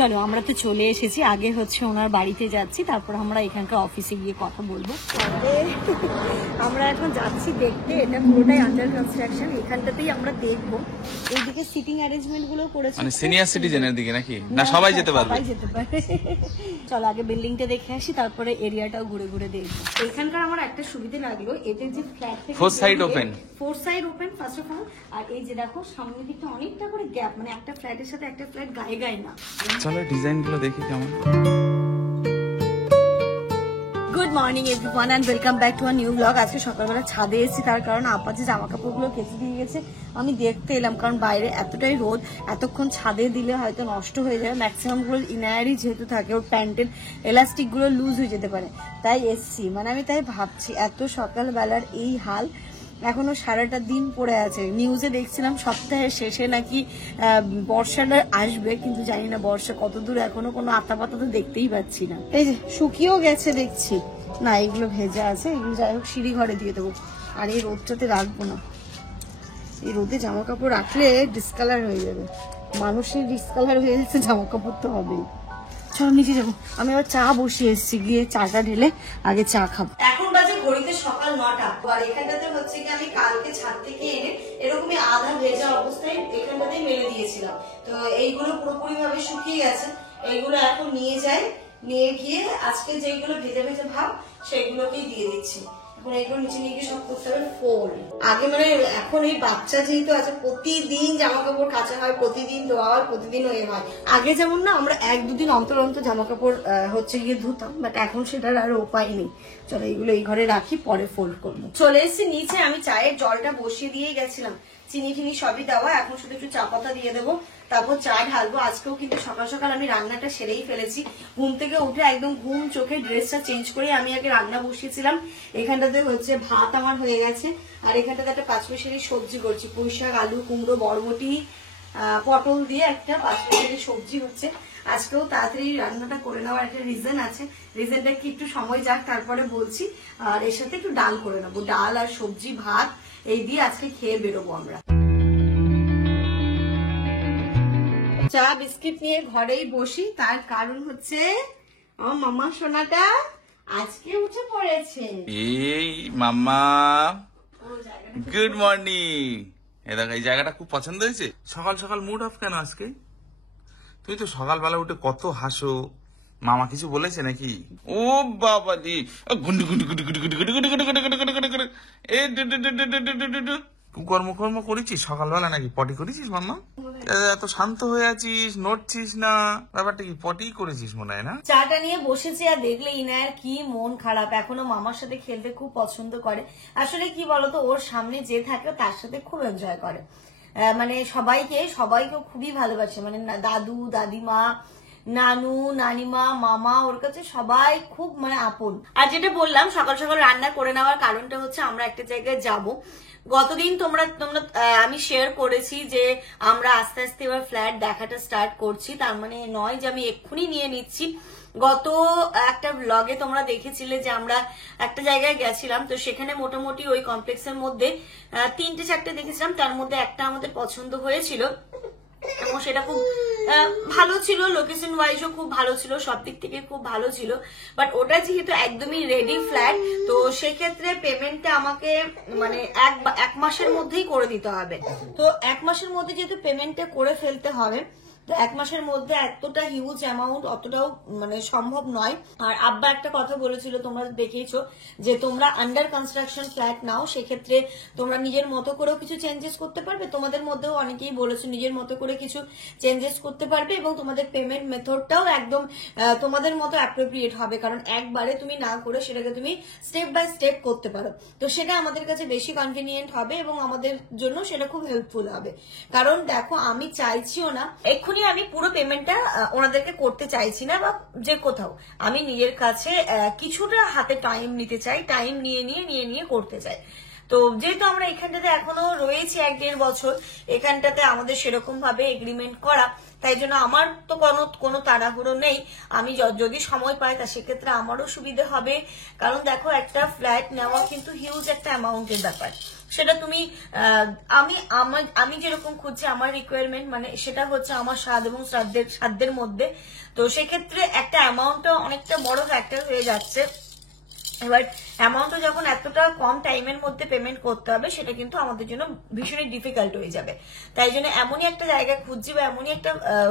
চলো আমরা তো চলে এসেছি, আগে হচ্ছে ওনার বাড়িতে যাচ্ছি, তারপর আমরা এখানকার অফিসে গিয়ে কথা বলবো। আমরা এখন যাচ্ছি দেখতে, এটা পুরোটাই আন্ডার কনস্ট্রাকশন, এখানটাতেই আমরা দেখবো। এইদিকে সিটিং অ্যারেঞ্জমেন্ট গুলো করেছে, মানে সিনিয়র সিটিজেনের দিকে নাকি না সবাই যেতে পারবে? সবাই যেতে পারে। চলো আগে বিল্ডিংটা দেখে আসি, তারপরে এরিয়াটাও ঘুরে ঘুরে দেখবো। এখানকার আমার একটা সুবিধা লাগলো, এতে যে ফ্ল্যাট থেকে four side open first of all, আর এই যে দেখো সামনের দিকটা অনেকটা করে গ্যাপ, মানে একটা ফ্ল্যাটের সাথে একটা ফ্ল্যাট গায়ে গায়ে না। চলো ডিজাইন গুলো দেখি কেমন। Good morning everyone and welcome back to a new blog. আজকে সকালবেলা ছাদে এসেছি, তার কারণ আপা যে জামা কাপড়গুলো কেচে দিয়ে গেছে আমি দেখতে এলাম, কারণ বাইরে এতটাই রোদ, এতক্ষণ ছাদে দিলে হয়তো নষ্ট হয়ে যাবে। ম্যাক্সিমাম গুলো ইনায়ারই যেহেতু থাকে, ওর প্যান্টের এলাস্টিক গুলো লুজ হয়ে যেতে পারে, তাই এসছি। মানে আমি তাই ভাবছি এত সকালবেলার এই হাল, এখনো সারাটা দিন পড়ে আছে। নিউজে দেখছিলাম সপ্তাহের শেষে নাকি বর্ষাটা আসবে, কিন্তু জানি না বর্ষা কত দূর, এখনো কোনো আতা পাতা তো দেখতেই পাচ্ছি না। এই যে শুকিয়েও গেছে দেখছি, না এগুলো ভেজা আছে, এগুলো যাই হোক সিঁড়ি ঘরে দিয়ে দেবো। আর এই রোদটাতে রাখবো না, এই রোদে জামা কাপড় রাখলে ডিসকালার হয়ে যাবে, মানুষের ডিসকালার হয়ে যাচ্ছে, জামা কাপড় তো হবেই। চল নিচে যাবো, আমি আবার চা বসিয়ে এসেছি, গিয়ে চাটা ঢেলে আগে চা খাবো। এখন বাজে ঘড়িতে সকাল 9টা, আর এখানটাতে হচ্ছে কি আমি কালকে ছাদ থেকে এনে এরকমই আধা ভেজা অবস্থায় এখানটাতে মেলে দিয়েছিলাম, তো এইগুলো পুরোপুরি ভাবে শুকিয়ে গেছে। এইগুলো এখন নিয়ে যাই, নিয়ে গিয়ে আজকে যেগুলো ভেজে ভেজে ভাব সেগুলোকেই দিয়ে দিচ্ছি। এখন এগুলো নিচে নিয়ে গিয়ে সব করতে হবে ফোল্ড। আগে মানে এখন এই বাচ্চা যেহেতু আছে, প্রতিদিন জামা কাপড় কাচা হয়, প্রতিদিন ধোয়া হয়, প্রতিদিন হয়ে হয়। আগে যেমন না আমরা 1-2 দিন অন্তর অন্তর জামা কাপড় হচ্ছে গিয়ে ধুতাম, বাট এখন সেটার আর উপায় নেই। চলো এইগুলো এই ঘরে রাখি, পরে ফোল্ড করবো। চলে এসেছি নিচে, আমি চায়ের জলটা বসিয়ে দিয়ে গেছিলাম, চিনি টিনি সবই দেওয়া, এখন শুধু একটু চা পাতা দিয়ে দেবো, তারপর চা ঢালবো। আজকেও কিন্তু সকাল সকাল আমি রান্নাটা সেরেই ফেলেছি, ঘুম থেকে উঠে একদম ঘুম চোখে ড্রেসটা চেঞ্জ করে আমি আগে রান্না বসিয়েছিলাম। এখানটাতে হচ্ছে ভাত আমার হয়ে গেছে, আর এখানটাতে একটা পাঁচমিশালি সবজি করছি, পুঁই শাক, আলু, কুমড়ো, বরবটি, পটল দিয়ে একটা পাঁচমিশালি সবজি হচ্ছে। আজকেও তাড়াতাড়ি রান্নাটা করে নেওয়ার একটা রিজন আছে, রিজনটা কি একটু সময় যাক তারপরে বলছি। আর এর সাথে একটু ডাল করে নেবো, ডাল আর সবজি ভাত এই দিয়ে আজকে খেয়ে বেরোবো আমরা। চা বিস্কিট নিয়ে ঘরেই বসি, তার কারণ হচ্ছে আমার মামা সোনাটা আজকে উঠে পড়েছে। এই মাম্মা গুড মর্নিং। এই দেখো এই জায়গাটা খুব পছন্দ হয়েছে। সকাল সকাল মুড অফ কেন আজকে? তুই তো সকালবেলা উঠে কত হাসো, মামা কিছু বলেছে নাকি? ও বাবা দি গুন্ডু গুন্ডু গুন্ডু গুন্ডু গুন্ডু গুন্ডু গুন্ডু গুন্ডু গুন্ডু গুন্ডু গুন্ডু গুন্ডু এ ডু ডু ডু ডু ডু ডু ডু ডু। কর্ম করেছিস সকালবেলা নাকি? পটি করেছিস মাম্মা? এত শান্ত হয়ে আছিস, নড়ছিস না, ব্যাপারটা কি পটি করেছিস মনে হয় না? চাটা নিয়ে বসেছি, আর দেখলে ইনায়ের কি মন খারাপ, এখনো মামার সাথে খেলতে খুব পছন্দ করে। আসলে কি বলতো, ওর সামনে যে থাকে তার সাথে খুব এনজয় করে, মানে সবাইকে খুবই ভালোবাসে, মানে দাদু দাদিমা, নানু নানিমা, মামা, ওর কাছে সবাই খুব মানে আপন। আর যেটা বললাম সকাল সকাল রান্না করে নেওয়ার কারণটা হচ্ছে আমরা একটা জায়গায় যাব। গতদিন তোমরা আমি শেয়ার করেছি যে আমরা আস্তে আস্তে এবার ফ্ল্যাট দেখাটা স্টার্ট করছি, তার মানে নয় যে আমি এক্ষুনি নিয়ে নিচ্ছি। গত একটা ব্লগে তোমরা দেখেছিলে যে আমরা একটা জায়গায় গেছিলাম, তো সেখানে মোটামুটি ওই কমপ্লেক্সের মধ্যে 3-4টে দেখেছিলাম, তার মধ্যে একটা আমাদের পছন্দ হয়েছিল এবং সেটা খুব ভালো ছিল, লোকেশন ওয়াইজও খুব ভালো ছিল, সব দিক থেকে খুব ভালো ছিল। বাট ওটা যেহেতু একদমই রেডি ফ্ল্যাট, তো সেক্ষেত্রে পেমেন্টটা আমাকে মানে এক মাসের মধ্যেই করে দিতে হবে। তো 1 মাসের মধ্যে যেহেতু পেমেন্টটা করে ফেলতে হবে, তো 1 মাসের মধ্যে এতটা হিউজ অ্যামাউন্ট অতটাও মানে সম্ভব নয়। আর আব্বা একটা কথা বলেছিল, তোমরা দেখেইছো যে তোমরা আন্ডার কনস্ট্রাকশন ফ্ল্যাট নাও, সেক্ষেত্রে তোমরা নিজের মতো করেও কিছু চেঞ্জেস করতে পারবে, তোমাদের মধ্যেও অনেকেই বলেছো নিজের মতো করে কিছু চেঞ্জেস করতে পারবে, এবং তোমাদের পেমেন্ট মেথডটাও একদম তোমাদের মতো অ্যাপ্রোপ্রিয়েট হবে, কারণ একবারে তুমি না করে সেটাকে তুমি স্টেপ বাই স্টেপ করতে পারো। তো সেটা আমাদের কাছে বেশি কনভিনিয়েন্ট হবে এবং আমাদের জন্য সেটা খুব হেল্পফুল হবে। কারণ দেখো আমি চাইছিও না এক্ষুনি আমি পুরো পেমেন্টটা ওনাদেরকে করতে চাইছি না, বা যে কোথাও আমি নিজের কাছে কিছুটা হাতে টাইম নিতে চাই, টাইম নিয়ে করতে চাই। তো যেহেতু আমরা এখানটাতে এখনো রয়েছি 1-1.5 বছর, এখানটাতে আমাদের সেরকম ভাবে এগ্রিমেন্ট করা, তাই জন্য আমার তো কোনো তাড়াহুড়ো নেই। আমি যদি সময় পাই তা সেক্ষেত্রে আমারও সুবিধা হবে, কারণ দেখো একটা ফ্ল্যাট নেওয়া কিন্তু হিউজ একটা অ্যামাউন্টের ব্যাপার। সেটা তুমি আমি যেরকম খুঁজছি আমার রিকোয়ারমেন্ট মানে সেটা হচ্ছে আমার স্বাদ এবং সাধ্যের মধ্যে। তো সেক্ষেত্রে একটা অ্যামাউন্টটা অনেকটা বড় ফ্যাক্টর হয়ে যাচ্ছে। এবার অ্যামাউন্টটা যখন এতটা কম টাইমের মধ্যে পেমেন্ট করতে হবে সেটা কিন্তু আমাদের জন্য ভীষণই ডিফিকাল্ট হয়ে যাবে। তাই জন্য এমনই একটা জায়গা খুঁজছি বা এমনই একটা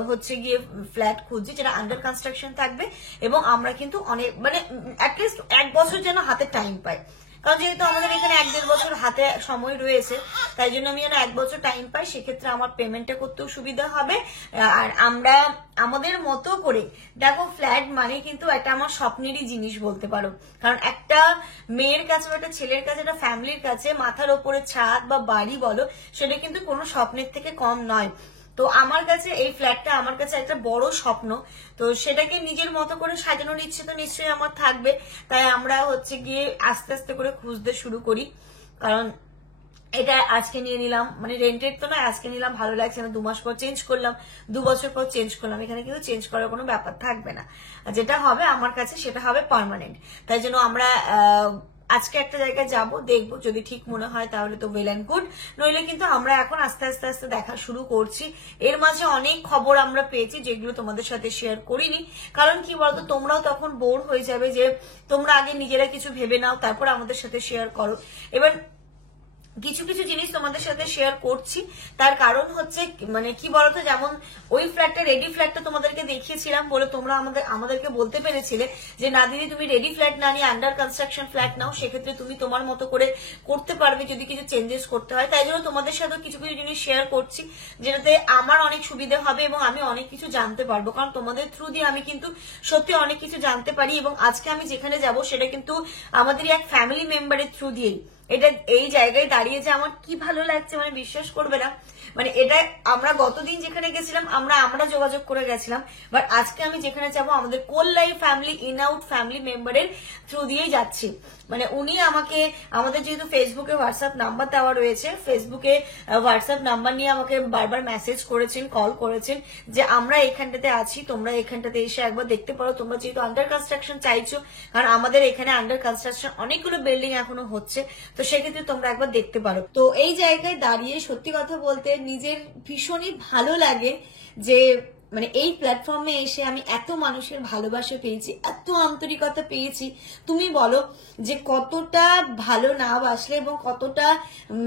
হচ্ছে গিয়ে ফ্ল্যাট খুঁজছি যেটা আন্ডার কনস্ট্রাকশন থাকবে এবং আমরা কিন্তু অনেক মানে অ্যাটলিস্ট 1 বছর যেন হাতে টাইম পাই। কারণ যেহেতু আমাদের এখানে 1-1.5 বছর হাতে সময় রয়েছে, তাই জন্য আমি যেন 1 বছর টাইম পাই, সেক্ষেত্রে আমার পেমেন্টটা করতেও সুবিধা হবে। আর আমরা আমাদের মতো করে, দেখো ফ্ল্যাট মানে কিন্তু একটা আমার স্বপ্নেরই জিনিস বলতে পারো। কারণ একটা মেয়ের কাছে বা একটা ছেলের কাছে, একটা ফ্যামিলির কাছে মাথার ওপরে ছাদ বা বাড়ি বলো, সেটা কিন্তু কোনো স্বপ্নের থেকে কম নয়। তো আমার কাছে এই ফ্ল্যাটটা আমার কাছে একটা বড় স্বপ্ন। তো সেটাকে নিজের মতো করে সাজানোর ইচ্ছে তো নিশ্চয়ই আমার থাকবে। তাই আমরা হচ্ছে গিয়ে আস্তে আস্তে করে খুঁজতে শুরু করি। কারণ এটা আজকে নিয়ে নিলাম, মানে রেন্টেড তো না, আজকে নিলাম ভালো লাগছে না, 2 মাস পর চেঞ্জ করলাম, 2 বছর পর চেঞ্জ করলাম, এখানে কিন্তু চেঞ্জ করার কোনো ব্যাপার থাকবে না। যেটা হবে আমার কাছে সেটা হবে পার্মানেন্ট। তাই জন্য আমরা আজকে একটা জায়গায় যাব, দেখবো, যদি ঠিক মনে হয় তাহলে তো ওয়েল অ্যান্ড গুড, নইলে কিন্তু আমরা এখন আস্তে আস্তে আস্তে দেখা শুরু করছি। এর মাঝে অনেক খবর আমরা পেয়েছি যেগুলো তোমাদের সাথে শেয়ার করিনি। কারণ কি বলতো, তোমরাও তখন বোর হয়ে যাবে যে তোমরা আগে নিজেরা কিছু ভেবে নাও তারপর আমাদের সাথে শেয়ার করো। এবার কিছু কিছু জিনিস তোমাদের সাথে শেয়ার করছি, তার কারণ হচ্ছে মানে কি বলতো, যেমন ওই ফ্ল্যাটটা রেডি ফ্ল্যাটটা তোমাদেরকে দেখিয়েছিলাম বলে তোমরা আমাদেরকে বলতে পেরেছিলে যে না দিদি তুমি রেডি ফ্ল্যাট না নিয়ে আন্ডার কনস্ট্রাকশন ফ্ল্যাট নাও, সেক্ষেত্রে তুমি তোমার মতো করে করতে পারবে যদি কিছু চেঞ্জেস করতে হয়। তাই জন্য তোমাদের সাথে কিছু কিছু জিনিস শেয়ার করছি যেটাতে আমার অনেক সুবিধা হবে এবং আমি অনেক কিছু জানতে পারবো। কারণ তোমাদের থ্রু দিয়ে আমি কিন্তু সত্যি অনেক কিছু জানতে পারি এবং আজকে আমি যেখানে যাব সেটা কিন্তু আমাদেরই এক ফ্যামিলি মেম্বারের থ্রু দিয়েই। এটা এই জায়গায় দাঁড়িয়ে যে আমার কি ভালো লাগছে, মানে বিশ্বাস করবে না। মানে এটা আমরা গতদিন যেখানে গেছিলাম আমরা যোগাযোগ করে গেছিলাম, বাট আজকে আমি যেখানে যাবো আমাদের cool life family in out family মেম্বারের থ্রু দিয়েই যাচ্ছি। মানে উনি আমাকে, আমাদের যেহেতু ফেসবুকে হোয়াটসঅ্যাপ নাম্বার দেওয়া রয়েছে, ফেসবুকে হোয়াটসঅ্যাপ নাম্বার নিয়ে আমাকে বারবার মেসেজ করেছেন, কল করেছেন যে আমরা এখানটাতে আছি, তোমরা এখানটাতে এসে একবার দেখতে পারো। তোমরা যেহেতু আন্ডার কনস্ট্রাকশন চাইছো, কারণ আমাদের এখানে আন্ডার কনস্ট্রাকশন অনেকগুলো বিল্ডিং এখনো হচ্ছে, তো সেক্ষেত্রে তোমরা একবার দেখতে পারো। তো এই জায়গায় দাঁড়িয়ে সত্যি কথা বলতে নিজের ভীষণই ভালো লাগে যে মানে এই প্ল্যাটফর্মে এসে আমি এত মানুষের ভালোবাসা পেয়েছি, এত আন্তরিকতা পেয়েছি। তুমি বলো যে কতটা ভালো না বাসলে এবং কতটা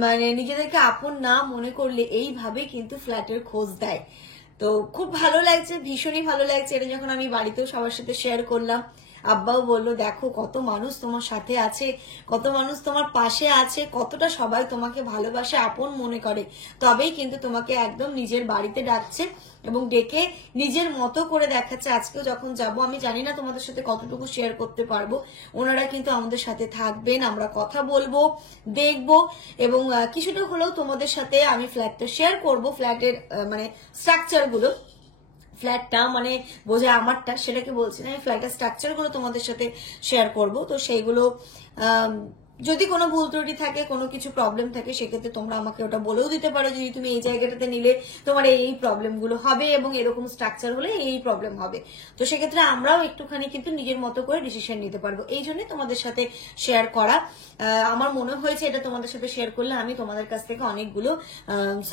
মানে নিজেদেরকে আপন না মনে করলে এইভাবে কিন্তু ফ্ল্যাটের খোঁজ দেয়। তো খুব ভালো লাগছে, ভীষণই ভালো লাগছে। এটা যখন আমি বাড়িতেও সবার সাথে শেয়ার করলাম, আব্বাও বললো দেখো কত মানুষ তোমার সাথে আছে, কত মানুষ তোমার পাশে আছে, কতটা সবাই তোমাকে ভালোবাসে, আপন মনে করে, তবেই কিন্তু তোমাকে একদম নিজের বাড়িতে ডাকছে এবং ডেকে নিজের মতো করে দেখাচ্ছে। আজকেও যখন যাব, আমি জানি না তোমাদের সাথে কতটুকু শেয়ার করতে পারবো, ওনারা কিন্তু আমাদের সাথে থাকবেন, আমরা কথা বলবো, দেখবো এবং কিছুটা হলেও তোমাদের সাথে আমি ফ্ল্যাটটা শেয়ার করবো, ফ্ল্যাটের মানে স্ট্রাকচার গুলো, ফ্ল্যাটটা মানে বোঝায় আমারটা, সেটাকে বলছি না, ফ্ল্যাটের স্ট্রাকচার গুলো তোমাদের সাথে শেয়ার করব। তো সেইগুলো যদি কোনো ভুল ত্রুটি থাকে, কোনো কিছু প্রবলেম থাকে, সেক্ষেত্রে তোমরা আমাকে ওটা বলেও দিতে পারো, যদি তুমি এই জায়গাটাতে নিলে তোমার এই প্রবলেম গুলো হবে এবং এরকম স্ট্রাকচার হলে এই প্রবলেম হবে। তো সেক্ষেত্রে আমরাও একটুখানি কিন্তু নিজের মতো করে ডিসিশন নিতে পারবো। এই জন্য তোমাদের সাথে শেয়ার করা। আমার মনে হয়েছে এটা তোমাদের সাথে শেয়ার করলে আমি তোমাদের কাছ থেকে অনেকগুলো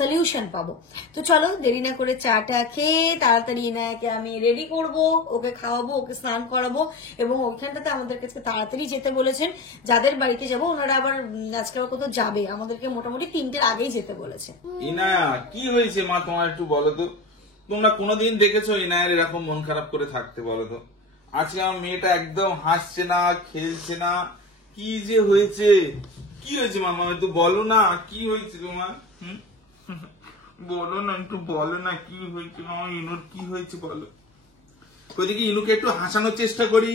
সলিউশন পাবো। তো চলো দেরি না করে চাটা খেয়ে তাড়াতাড়ি ইনায়াকে আমি রেডি করব, ওকে খাওয়াবো, ওকে স্নান করাবো এবং ওইখানটাতে আমাদের কাছে তাড়াতাড়ি যেতে বলেছেন। যাদের বাড়িতে যাবো ওনারা আবার আজকে কোথাও যাবে, আমাদেরকে মোটামুটি 3টের আগেই যেতে বলেছে। ইনায়া কি হয়েছে মা, তোমার একটু বলো তো। তোমরা কোনোদিন দেখেছো ইনায়ার এরকম মন খারাপ করে থাকতে? বলো তো। আজকে আমার মেয়েটা একদম হাসছে না, খেলছে না, কি যে হয়েছে? কি হয়েছে মামা, একটু বলো না, কি হয়েছে তোমার? বলো না, একটু বলো না কি হয়েছে মামা, ইনুর কি হয়েছে বলো। ওইদিকে ইনুকে একটু হাসানোর চেষ্টা করি।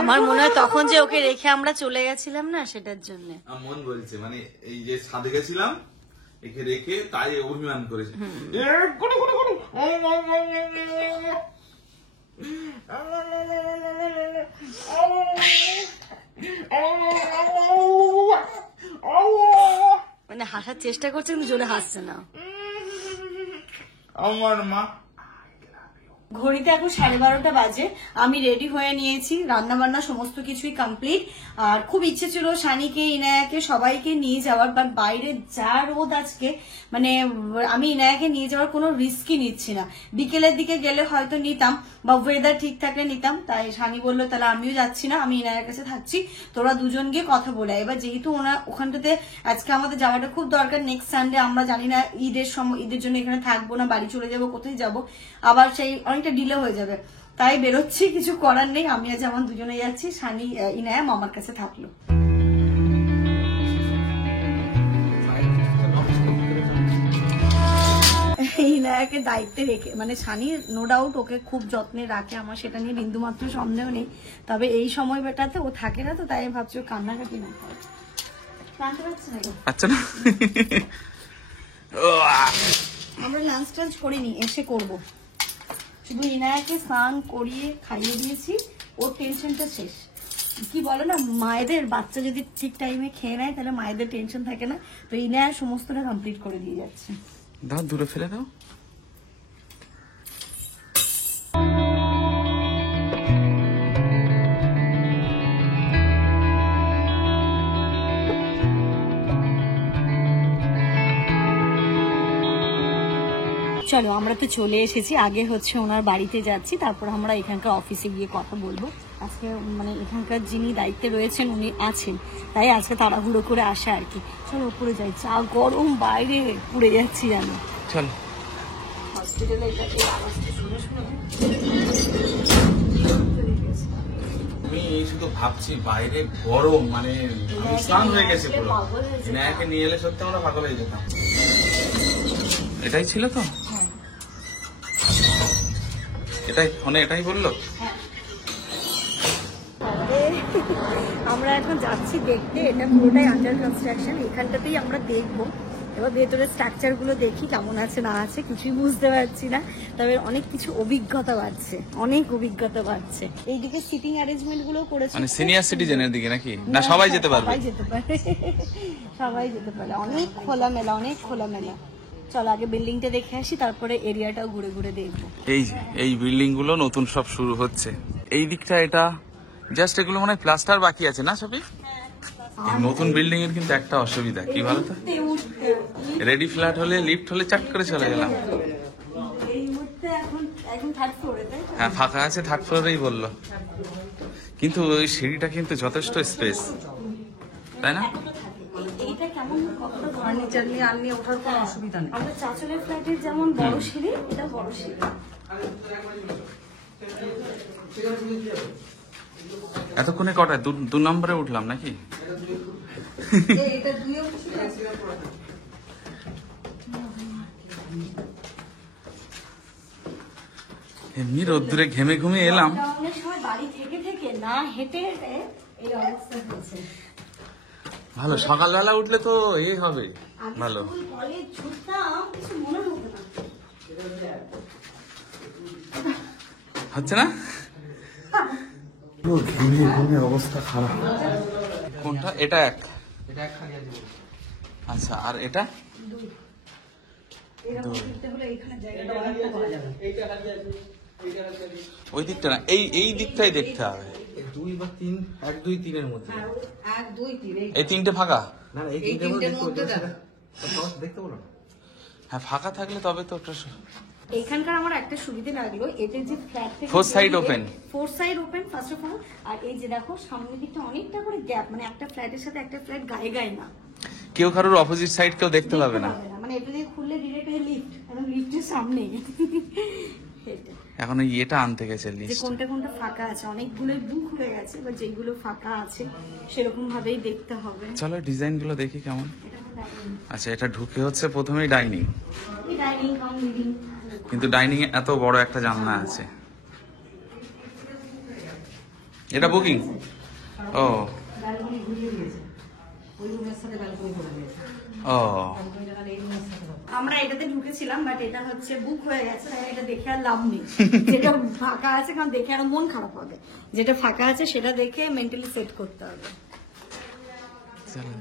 আমার মনে হয় তখন যে ওকে রেখে আমরা চলে গেছিলাম না, সেটার জন্য মন বলছে, মানে এই যে ছাদে গেছিলাম একে রেখে, তাই অভিমান করেছে। মানে হাসার চেষ্টা করছে কিন্তু জোরে হাসছে না। আমার মা ঘড়িতে এখন 12:30 বাজে। আমি রেডি হয়ে নিয়েছি, রান্না বান্না সমস্ত কিছুই কমপ্লিট। আর খুব ইচ্ছে ছিল সানিকে, ইনায়াকে সবাইকে নিয়ে যাওয়ার, বাট বাইরে যা রোদ আজকে, মানে আমি ইনায়াকে নিয়ে যাওয়ার কোনো রিস্কই নিচ্ছি না। বিকেলের দিকে গেলে হয়তো নিতাম, বা ওয়েদার ঠিক থাকলে নিতাম। তাই সানি বললো তাহলে আমিও যাচ্ছি না, আমি ইনায়ার কাছে থাকছি, তোরা দুজন গিয়ে কথা বলে। এবার যেহেতু ওখানটাতে আজকে আমাদের যাওয়াটা খুব দরকার, নেক্সট সানডে আমরা জানি না ঈদের সময়, ঈদের জন্য এখানে থাকবো না, বাড়ি চলে যাবো, কোথায় যাব, আবার সেই অনেকটা ডিলে হয়ে যাবে। তাই বেরোচ্ছি, কিছু করার নেই। আমি আজ আমার দুজনে যাচ্ছি, সানি ইনায়া মামার কাছে থাকলো। ইনায়াকে দায়িত্বে রেখে, মানে সানি নো ডাউট ওকে খুব যত্নে রাখে, আমার সেটা নিয়ে বিন্দুমাত্র সন্দেহ নেই। তবে এই সময় বেটাতে ও থাকে না, তো তাই ভাবছি ও কান্নাকাটি না করে। কাঁদতে পারছে না গো? আচ্ছা না, আমরা লাঞ্চ টাঞ্চ করিনি, এসে করব। শুধু ইনায়াকে স্নান করিয়ে খাইয়ে দিয়েছি, ওর টেনশনটা শেষ। কি বলে না, মায়েদের বাচ্চা যদি ঠিক টাইমে খেয়ে নেয় তাহলে মায়েদের টেনশন থাকে না। তো ইনায়া সমস্তটা কমপ্লিট করে দিয়ে যাচ্ছে। দাও দূরে ফেলে দাও। চলো আমরা তো চলে এসেছি, আগে হচ্ছে ওনার বাড়িতে যাচ্ছি, তারপর আমরা এখানকার অফিসে গিয়ে কথা বলবো। আজকে মানে এখানকার যিনি দায়িত্বে রয়েছেন উনি আছেন, তাই আজকে তাড়াহুড়ো করে আসা আর কি। চলো উপরে যাই, চা গরম, বাইরে পুড়ে যাচ্ছি আমি। চলো। হসপিটালে আমি শুধু ভাবছি বাইরে গরম, মানে আমি স্নান হয়ে গেছে পুরো। ইনায়াকে নিয়ে এলে সত্যি আমরা পাগল হয়ে যেতাম। এটাই ছিল তো, এটাই ফোনে এটাই বললো। আমরা এখন যাচ্ছি দেখতে, এটা পুরোটাই আন্ডার কনস্ট্রাকশন, এখানটাতেই আমরা দেখবো। এবার ভেতরের স্ট্রাকচার গুলো দেখি কেমন আছে না আছে, কিছুই বুঝতে পারছি না। তবে অনেক কিছু অভিজ্ঞতা বাড়ছে, অনেক অভিজ্ঞতা বাড়ছে। এইদিকে সিটিং অ্যারেঞ্জমেন্ট গুলো করেছে, মানে সিনিয়র সিটিজেনের দিকে নাকি? না সবাই যেতে পারবে? সবাই যেতে পারে, সবাই যেতে পারে, অনেক খোলামেলা, অনেক খোলামেলা। চলো আগে বিল্ডিংটা দেখে আসি, তারপরে এরিয়াটাও ঘুরে ঘুরে দেখবো। এই বিল্ডিং গুলো নতুন সব শুরু হচ্ছে। এই দিকটা এটা জাস্ট এগুলো মানে প্লাস্টার বাকি আছে না সবই। এই নতুন বিল্ডিং এর কিন্তু একটা অসুবিধা কি বলো তো, রেডি ফ্ল্যাট হলে লিফট হলে চাট করে চলে গেলাম। হ্যাঁ ফাঁকা আছে, থার্ড ফ্লোরেই বললো, কিন্তু ওই সিঁড়িটা কিন্তু যথেষ্ট স্পেস, তাই না? এইটা কেমন ফার্নিচার নিয়ে আর নিয়ে ওঠার কোনো অসুবিধা নেই। আমাদের চাচলের ফ্ল্যাটের যেমন বড় সিঁড়ি, এটা বড় সিঁড়ি। এতক্ষণে কটায়? দু নম্বরে উঠলাম নাকি? এটা দুইও ছিল। এমনি রোদ্দুরে ঘেমে ঘুমে এলাম। লকডাউনের সময় বাড়ি থেকে থেকে না হেঁটে হেঁটে এই অবস্থা হয়েছে। ভালো, সকালবেলা উঠলে তো এই হবে ভালো। কলেজ ছুটতাম, কিছু মনে হতো না। হচ্ছে না? ঘুমিয়ে ঘুমিয়ে অবস্থা খারাপ। কোনটা? এটা এক, আচ্ছা, আর এটা এরকম ছুটতে হলে এইখানে জায়গাটা অনেকটা করা যাবে। ওই দিকটা না, এই দিকটাই দেখতে হবে। 2 বা 3, 1, 2, 3 এর মধ্যে। 1, 2, 3 এই তিনটে ফাঁকা? না এই এই তিনটের মধ্যে দেখতে বলো না। হ্যাঁ ফাঁকা থাকলে তবে তো ওটা এখানকার আমার একটা সুবিধা লাগলো, এতে যে ফ্ল্যাট থেকে Four side open. 4 side open first of all. আর এই যে দেখো সামনের দিকটা অনেকটা করে গ্যাপ, মানে একটা ফ্ল্যাটের সাথে একটা ফ্ল্যাট গায়ে গায়ে না, কেউ কারোর অপোজিট সাইড কেউ দেখতে পাবে না। মানে এটা দিয়ে খুললে ডিরেক্ট লিফট, এবং লিফটের সামনেই। এখন এই এটা আনতে গেছে যে লিস্ট। কোনটা কোনটা ফাঁকা আছে, অনেকগুলো বুক হয়ে গেছে, বা যেগুলো ফাঁকা আছে সেরকম ভাবেই দেখতে হবে। চলো ডিজাইন গুলো দেখি কেমন। এটা হলো dining। আচ্ছা, এটা ঢুকে হচ্ছে প্রথমেই ডাইনিং, এই ডাইনিং কাম লিভিং। কিন্তু ডাইনিং এ এত বড় একটা জানলা আছে। এটা বুকিং? ও ব্যালকনি ঘুরিয়ে দিয়েছে, ওই রুমের সাথে ব্যালকনি করে দিয়েছে। ও ব্যালকনিটা তাহলে এই রুমের সাথে হবে। আমরা এটাতে ঢুকেছিলাম, বাট এটা হচ্ছে বুক হয়ে গেছে, তাই এটা দেখে আর লাভ নেই। যেটা ফাঁকা আছে, কারণ দেখে আরো মন খারাপ হবে। যেটা ফাঁকা আছে সেটা দেখে মেন্টালি সেট করতে হবে। চলো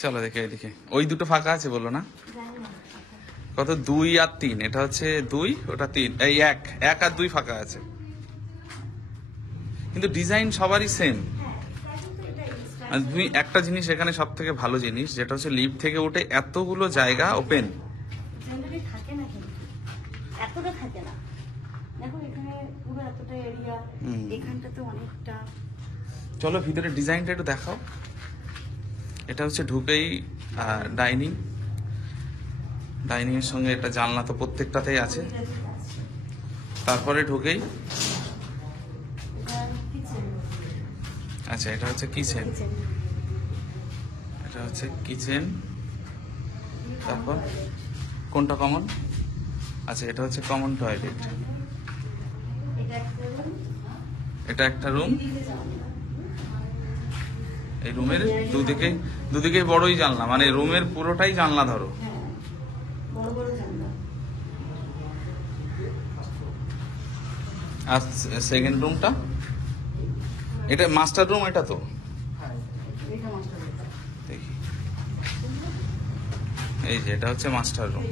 চলো দেখে এদিকে। ওই দুটো ফাঁকা আছে বললো না? কত 2 আর 3, এটা হচ্ছে 2, ওটা 3, এই 1 আর 2 ফাঁকা আছে, কিন্তু ডিজাইন সবারই সেম। আর তুমি একটা জিনিস এখানে সব থেকে ভালো জিনিস, যেটা হচ্ছে লিফট থেকে উঠে এতগুলো জায়গা ওপেন। জেনারেলি থাকে না, কিন্তু এতটা থাকে না। দেখো এখানে পুরো এতটা এরিয়া, এখানটা তো অনেকটা। চলো ভিতরে ডিজাইনটা একটু দেখাও। এটা হচ্ছে ঢুকেই ডাইনিং, ডাইনিং এর সঙ্গে একটা জানলা তো প্রত্যেকটাতেই আছে। তারপরে ঢুকেই আচ্ছা, এটা হচ্ছে কিচেন, এটা হচ্ছে কিচেন। তারপর কোনটা কমন? আচ্ছা, এটা হচ্ছে কমন টয়লেট। এটা একটা রুম, এই রুমের দুদিকে বড়ই জানলা, মানে রুমের পুরোটাই জানলা ধরো। আর সেকেন্ড রুমটা, এটা মাস্টার রুম, এটা তো দেখি, এই যে এটা হচ্ছে মাস্টার রুম।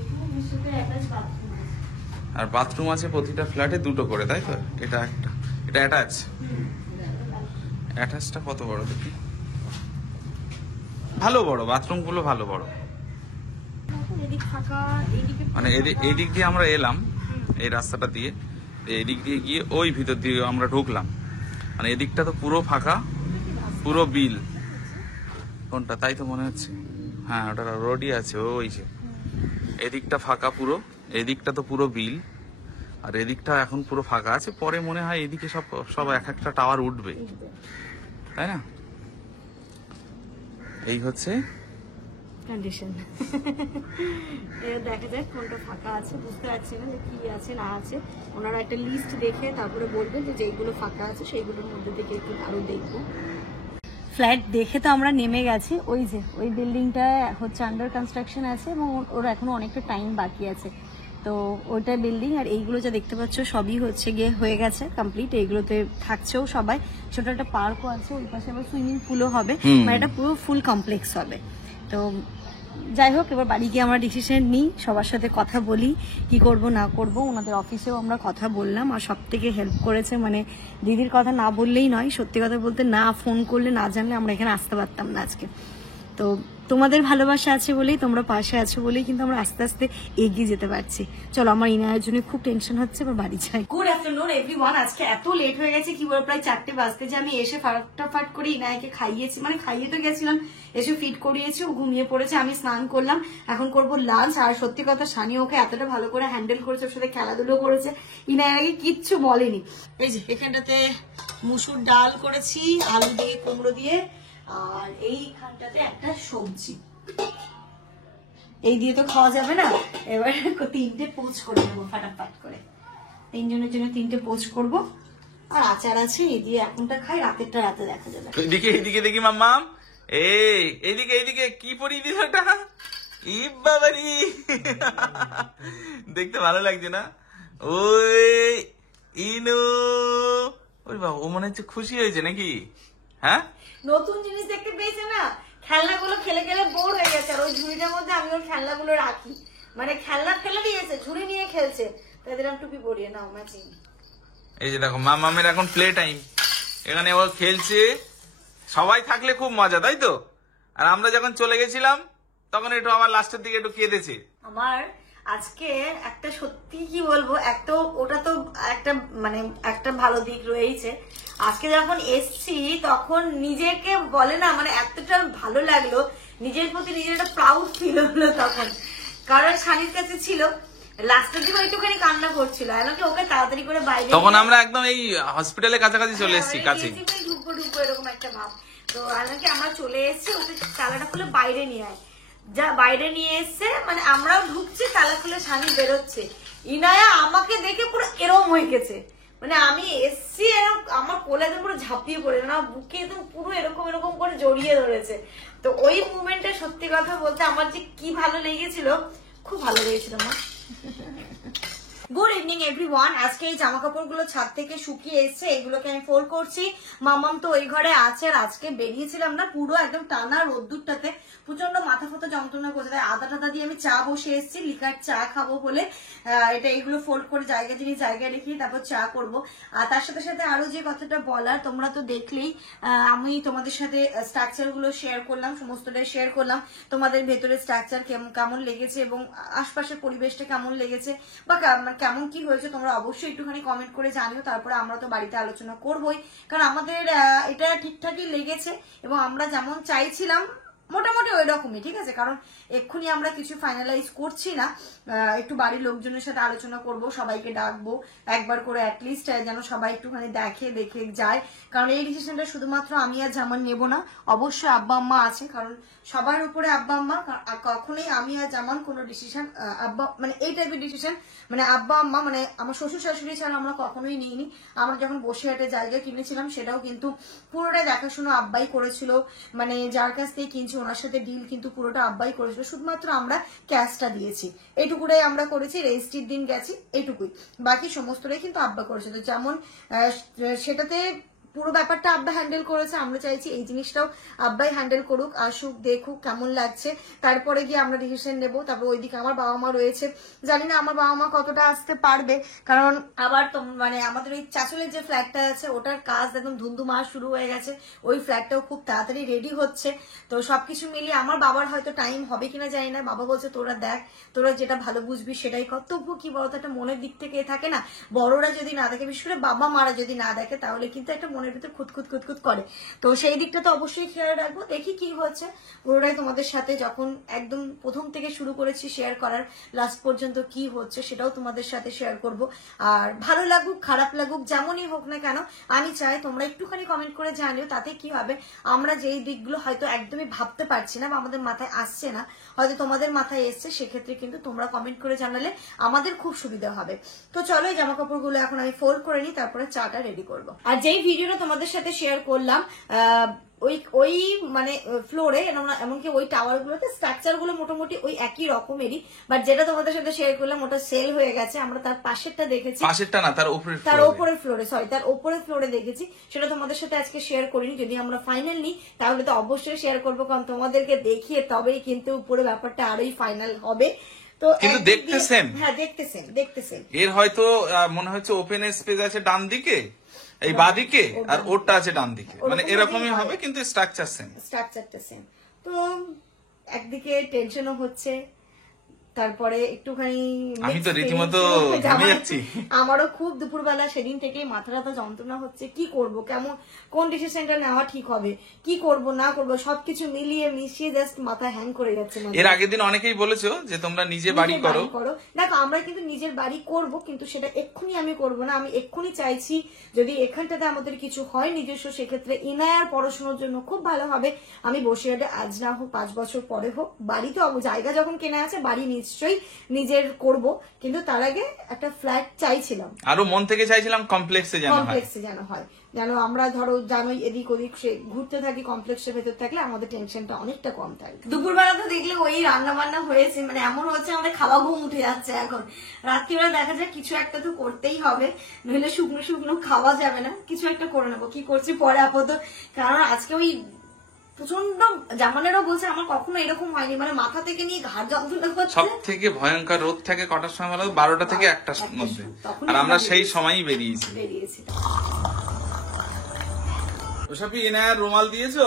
আর বাথরুম আছে প্রতিটা ফ্ল্যাটে 2টো করে, তাই তো? এটা একটা, এটা অ্যাটাচ। অ্যাটাচটা কত বড় দেখি, ভালো বড়, বাথরুম গুলো ভালো বড়। মানে এদিক দিয়ে আমরা এলাম, এই রাস্তাটা দিয়ে, এদিক দিয়ে গিয়ে ওই ভিতর দিয়ে আমরা ঢুকলাম। মানে এদিকটা তো পুরো ফাঁকা, পুরো বিল। কোনটা? তাই তো মনে হচ্ছে, হ্যাঁ ওটা রোডই আছে, ওই যে এদিকটা ফাঁকা পুরো, এদিকটা তো পুরো বিল, আর এদিকটা এখন পুরো ফাঁকা আছে। পরে মনে হয় এদিকে সব এক একটা টাওয়ার উঠবে, তাই না? এই হচ্ছে কন্ডিশন। দেখা যাক কোনটা ফাঁকা আছে, বুঝতে পারছি না যে কি আছে না আছে। ওনারা একটা লিস্ট দেখে তারপরে বলবেন যে যেগুলো ফাঁকা আছে সেইগুলোর মধ্যে থেকে একটু আরো দেখবো। ফ্ল্যাট দেখে তো আমরা নেমে গেছি, ওই যে ওই বিল্ডিংটা হচ্ছে আন্ডার কনস্ট্রাকশন আছে এবং ওর এখনো অনেকটা টাইম বাকি আছে। তো ওইটা বিল্ডিং, আর এইগুলো যা দেখতে পাচ্ছ সবই হচ্ছে গিয়ে হয়ে গেছে কমপ্লিট। এইগুলোতে থাকছেও সবাই, ছোট একটা পার্কও আছে, ওই পাশে আবার সুইমিং পুলও হবে, মানে এটা পুরো ফুল কমপ্লেক্স হবে। তো যাই হোক, এবার বাড়ি গিয়ে আমরা ডিসিশন নিই, সবার সাথে কথা বলি কি করব না করব। ওনাদের অফিসেও আমরা কথা বললাম, আর সব থেকে হেল্প করেছে, মানে দিদির কথা না বললেই নয়, সত্যি কথা বলতে না ফোন করলে না জানলে আমরা এখানে আসতে পারতাম না আজকে। তো তোমাদের ভালোবাসা আছে বলেই, তোমরা পাশে আছো বলেই কিন্তু আমরা আস্তে আস্তে এগিয়ে যেতে পারছি। চলো, আমার ইনায়ের জন্য খুব টেনশন হচ্ছে, এবার বাড়ি যাই। Good afternoon everyone. আজকে এত লেট হয়ে গেছে, কি বলবো, প্রায় 4টে বাজতে, যে আমি এসে ফাটাফাট করে ইনায়কে খাইয়েছি, মানে খাইয়ে তো গেছিলাম, এসে ফিট করিয়েছি, ও ঘুমিয়ে পড়েছে, আমি স্নান করলাম, এখন করব লাঞ্চ। আর সত্যি কথা, সানি ওকে এতটা ভালো করে হ্যান্ডেল করেছে, ওর সাথে খেলাধুলো করেছে, ইনায়ের আগে কিচ্ছু বলেনি। এই যে এখানটাতে মুসুর ডাল করেছি, আলু দিয়ে কুমড়ো দিয়ে, আর এইখানটাতে একটা সবজি। এই দিয়ে তো খাওয়া যাবে না, এবার 3টে পোচ করে নেবো ফাটাফাট করে, 3 জনের জন্য 3টে পোচ করব। আর আচার আছে, এই দিয়ে এখনটা খাই, রাতেরটা রাতে দেখা যাবে। এইদিকে দেখি মাম্মাম, এইদিকে কি পরিয়ে দিল ওটা? ই বাবারি, দেখতে ভালো লাগছে না? ওই ইনু, ওই বাবা, ও মনে হচ্ছে খুশি হয়েছে নাকি? হ্যাঁ, নতুন জিনিস দেখতে পেয়েছে না, খেলনাগুলো খেলে খেলে বোর হয়ে গেছে, আর ওই ঝুড়িটার মধ্যে আমি ওর খেলনাগুলো রাখি, মানে খেলনা ফেলে দিয়েছে, ঝুড়ি নিয়ে খেলছে, তাই দিলাম টুপি পরিয়ে নাও ম্যাচিং। এই যে দেখো মামামের এখন প্লে টাইম, এখানে ও খেলছে। সবাই থাকলে খুব মজা, তাই তো? আর আমরা যখন চলে গেছিলাম তখন একটু আমার লাস্টের দিকে একটু কেঁদেছে। আমার আজকে একটা সত্যি কি বলবো, একটা ওটা তো একটা মানে একটা ভালো দিক রয়েছে। আজকে যখন এসছি তখন নিজেকে বলে না, মানে এতটা ভালো লাগলো, নিজের প্রতি নিজের একটা প্রাউড ফিল হলো তখন, কারণ শানির কাছে ছিল, লাস্টের দিকে একটুখানি কান্না করছিল, এমনকি ওকে তাড়াতাড়ি করে বাইরে, তখন আমরা একদম এই হসপিটালের কাছাকাছি চলে এসেছি, কাছে ঢুকবো এরকম একটা ভাব। তো এমনকি আমরা চলে এসেছি, ওকে তালাটা খুলে বাইরে নিয়ে আয়, যা বাইরে নিয়ে এসছে, মানে আমরাও ঢুকছি, তালা খুলে স্বামী বেরোচ্ছে, ইনায়া আমাকে দেখে পুরো এরম হয়ে গেছে, মানে আমি এসছি এরকম, আমার কোলে একদম পুরো ঝাঁপিয়ে পড়ে না, বুকে একদম পুরো এরকম করে জড়িয়ে ধরেছে। তো ওই মুভমেন্টে সত্যি কথা বলতে আমার যে কি ভালো লেগেছিল, খুব ভালো লেগেছিল আমার। Good evening everyone. আজকে এই জামা কাপড়গুলো ছাদ থেকে শুকিয়ে এসছে, এগুলোকে আমি ফোল্ড করছি। মামাম তো ওই ঘরে আছে, আর আজকে বেরিয়েছিলাম না, পুরো একদম টানা রোদ্দুরটাতে প্রচন্ড মাথা ফাতা যন্ত্রণা করছে, তাই আদা টাদা দিয়ে আমি চা বসে এসেছি, লিকার চা খাবো বলে। এটা এগুলো ফোল্ড করে জায়গায় রেখে তারপর চা করব। আর তার সাথে সাথে আরো যে কথাটা বলার, তোমরা তো দেখলেই আমি তোমাদের সাথে স্ট্রাকচার গুলো শেয়ার করলাম, সমস্তটাই শেয়ার করলাম। তোমাদের ভেতরে স্ট্রাকচার কেমন লেগেছে এবং আশপাশের পরিবেশটা কেমন লেগেছে বা কেমন কি হয়েছে তোমরা অবশ্যই একটুখানি কমেন্ট করে জানিও। তারপরে আমরা তো বাড়িতে আলোচনা করবোই, কারণ আমাদের এটা ঠিকঠাকই লেগেছে এবং আমরা যেমন চাইছিলাম মোটামুটি ওই রকমই, ঠিক আছে। কারণ এক্ষুনি আমরা কিছু ফাইনালাইজ করছি না, একটু বাড়ির লোকজনের সাথে আলোচনা করব, সবাইকে ডাকবো একবার করে, অ্যাটলিস্ট যেন সবাই একটুখানি দেখে যায়। কারণ এই ডিসিশনটা শুধুমাত্র আমি আর জামান নেবো না, অবশ্যই আব্বা আম্মা আছে, কারণ সবার উপরে আব্বা আম্মা। কখনোই আমি আর জামান কোনো ডিসিশন আব্বা মানে এই টাইপের ডিসিশন মানে আব্বা আম্মা মানে আমার শ্বশুর শাশুড়ি ছাড়া আমরা কখনোই নিইনি। আমরা যখন বসিরহাটে জায়গা কিনেছিলাম সেটাও কিন্তু পুরোটা দেখাশোনা আব্বাই করেছিল, মানে যার কাছ থেকে কিনছি ওনার সাথে ডিল কিন্তু পুরোটা আব্বাই করেছিল, শুধুমাত্র আমরা ক্যাশটা দিয়েছি, এইটুকুটাই আমরা করেছি, রেজিস্ট্রির দিন গেছি এইটুকুই, বাকি সমস্তটাই কিন্তু আব্বা করেছে। তো যেমন সেটাতে পুরো ব্যাপারটা আব্বা হ্যান্ডেল করেছে, আমরা চাইছি এই জিনিসটাও আব্বাই হ্যান্ডেল করুক, আসুক, দেখুক কেমন লাগছে, তারপরে গিয়ে আমরা ডিসিশন নেবো। তারপর ওইদিকে আমার বাবা মা রয়েছে, জানি না আমার বাবা মা কতটা আসতে পারবে, কারণ আবার মানে আমাদের ওই চাচলের যে ফ্ল্যাটটা আছে ওটার কাজ একদম ধুমধুমা শুরু হয়ে গেছে, ওই ফ্ল্যাটটাও খুব তাড়াতাড়ি রেডি হচ্ছে। তো সবকিছু মিলিয়ে আমার বাবার হয়তো টাইম হবে কিনা জানি না, বাবা বলছে তোরা দেখ, তোরা যেটা ভালো বুঝবি সেটাই কর্তব্য। কি বলতো, একটা মনের দিক থেকে থাকে না, বড়রা যদি না দেখে, বিশেষ করে বাবা মারা যদি না দেখে, তাহলে কিন্তু একটা মনের ভিতর খুঁতখুত করে। তো সেই দিকটা তো অবশ্যই খেয়াল রাখবো, দেখি কি হচ্ছে। পুরোটাই তোমাদের সাথে যখন একদম প্রথম থেকে শুরু করেছি শেয়ার করার, লাস্ট পর্যন্ত কি হচ্ছে সেটাও তোমাদের সাথে শেয়ার করব। আর ভালো লাগুক খারাপ লাগুক যেমনই হোক না কেন, আমি চাই তোমরা একটুখানি কমেন্ট করে জানিও, তাতে কি হবে, আমরা যেই দিকগুলো হয়তো একদমই ভাবতে পারছি না বা আমাদের মাথায় আসছে না, হয়তো তোমাদের মাথায় এসছে, সেক্ষেত্রে কিন্তু তোমরা কমেন্ট করে জানালে আমাদের খুব সুবিধা হবে। তো চলো এই জামা কাপড়গুলো এখন আমি ফোল্ড করে নিই, তারপরে চাটা রেডি করবো। আর যেই ভিডিওটা তোমাদের সাথে শেয়ার করলাম ওই মানে ফ্লোরে, এমনকি ওই টাওয়ার গুলোতে স্ট্রাকচার গুলো মোটামুটি ওই একই রকমেরই, বাট যেটা তোমাদের সাথে শেয়ার করলাম ওটা সেল হয়ে গেছে, আমরা তার পাশেরটা দেখেছি, পাশেরটা না তার উপরের ফ্লোরে, তার উপরের ফ্লোরে দেখেছি, সেটা তোমাদের সাথে আজকে শেয়ার করিনি। যদি আমরা ফাইনাল নিই তাহলে তো অবশ্যই শেয়ার করবো, কারণ তোমাদেরকে দেখিয়ে তবেই কিন্তু উপরে ব্যাপারটা আরোই ফাইনাল হবে। তো কিন্তু দেখতে সেম, হ্যাঁ দেখতে সেম। এর হয়তো মনে হচ্ছে ওপেন স্পেস আছে ডান দিকে, এই বাদিকে, আর ওরটা আছে ডান দিকে, মানে এরকমই হবে, কিন্তু স্ট্রাকচারটা সেম। তো একদিকে টেনশনও হচ্ছে, তারপরে একটুখানি আমি তো রীতিমতো ঘেমে যাচ্ছি। আমারও খুব দুপুরবেলা সেদিন থেকেই মাথা ব্যথা যন্ত্রণা হচ্ছে, কি করব, কোন ডিসিশনটা নেওয়া ঠিক হবে, কি করব না করব, সবকিছু মিশিয়ে জাস্ট মাথা হ্যাং করে যাচ্ছে। এর আগের দিন অনেকেই বলেছো যে তোমরা নিজে বাড়ি করো, দেখো আমরা কিন্তু নিজের বাড়ি করব, কিন্তু সেটা এক্ষুনি আমি করব না। আমি এক্ষুনি চাইছি যদি এখানটাতে আমাদের কিছু হয় নিজস্ব, সেক্ষেত্রে ইনায়ার পড়াশোনার জন্য খুব ভালো হবে। আমি বসিরহাটে আজ না হোক 5 বছর পরে হোক, বাড়িতে জায়গা যখন কেনা আছে বাড়ি নিশ্চয়ই নিজের করব, কিন্তু তার আগে একটা ফ্ল্যাট চাইছিলাম, আরো মন থেকে চাইছিলাম কমপ্লেক্সে যেন হয়, যেন আমরা ধরো জানোই এদিক ওদিক ঘুরতে থাকি, কমপ্লেক্সের ভেতর থাকলে আমাদের টেনশনটা অনেকটা কম থাকে। দুপুরবেলা তো দেখলে ওই রান্না বান্না হয়েছে, মানে এমন হচ্ছে আমাদের খাওয়া ঘুম উঠে যাচ্ছে এখন, রাত্রিবেলা দেখা যায় কিছু একটা তো করতেই হবে, নইলে শুকনো খাওয়া যাবে না, কিছু একটা করে নেবো, কি করছি পরে আপাতত। কারণ আজকে ওই প্রচন্ড জামানেরও বলছে আমার কখনো এরকম হয়নি, মানে মাথা থেকে নিয়ে ঘাড় যন্ত্রণা করছে। সব থেকে ভয়ঙ্কর রোদ থাকে কটার সময়, বলো 12টা থেকে 1টার মধ্যে, আর আমরা সেই সময়ই বেরিয়েছি। ওসবই এনায়ার রুমাল দিয়েছো?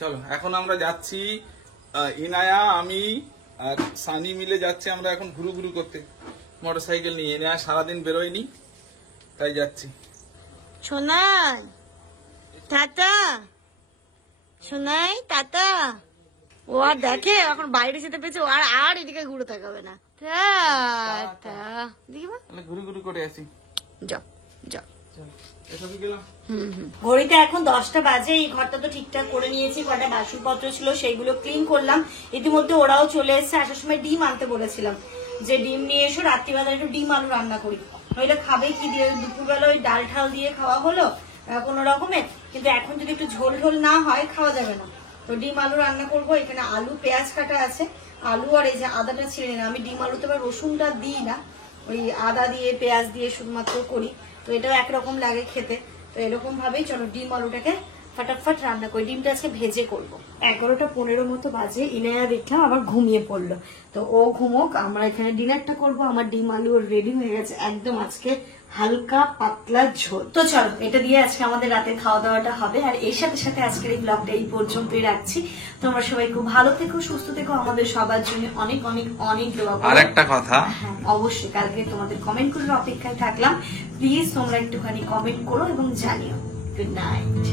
চলো এখন আমরা যাচ্ছি, ইনায়া আমি আর সানি মিলে যাচ্ছি আমরা এখন ঘুরু করতে মোটরসাইকেল নিয়ে। এনায়া সারাদিন বেরোয়নি, তাই যাচ্ছি। শোনাই টাটা, শোনাই টাটা। ও আর দেখে এখন বাইরে যেতে পেয়েছে, আর এদিকে ঘুরে তাকাবে না। টাটা ঘুরু করে আসি, যাও। গেলাম। ঘড়িতে এখন 10টা বাজে। এই ঘরটা তো ঠিকঠাক করে নিয়েছি, কটা বাসনপত্র ছিল সেইগুলো ক্লিন করলাম। ইতিমধ্যে ওরাও চলে এসছে, আসার সময় ডিম আনতে বলেছিলাম যে ডিম নিয়ে এসো, রাত্রিবেলা একটু ডিম আলু রান্না করি। ওইটা খাবে কি দিয়ে, দুপুরবেলা ওই ডাল ঠাল দিয়ে খাওয়া হলো কোন রকমের, কিন্তু এখন যদি একটু ঝোল ঢোল না হয় খাওয়া যাবে না। তো ডিম আলু রান্না করব। এখানে আলু পেঁয়াজ কাটা আছে, আলু আর এই যে আদাটা ছিঁড়ে নিলাম। আমি ডিম আলুতে আবার রসুনটা দিই না, ওই আদা দিয়ে পেঁয়াজ দিয়ে শুধুমাত্র করি, তো এটাও একরকম লাগে খেতে। তো এরকম ভাবেই চলো ডিম আলুটাকে ফটাফট রান্না করি। ডিমটা আজকে ভেজে করব। 11:15 মতো বাজে, ইনায়া দেখলাম আবার ঘুমিয়ে পড়লো, তো ও ঘুমোক, আমরা এখানে ডিনারটা করব। আমার ডিম আলু রেডি হয়ে গেছে একদম, আজকে হালকা পাতলা ঝোল। তো চলো এটা দিয়ে আজকে আমাদের রাতের খাওয়া দাওয়াটা হবে। আর এর সাথে সাথে আজকের এই ব্লগটা এই পর্যন্তই রাখছি। তোমরা সবাই খুব ভালো থেকো, সুস্থ থেকো, আমাদের সবার জন্য অনেক অনেক অনেক দোয়া করো। আর একটা কথা, হ্যাঁ অবশ্যই কালকে তোমাদের কমেন্ট করার অপেক্ষায় থাকলাম। প্লিজ তোমরা একটুখানি কমেন্ট করো এবং জানিও। Good night.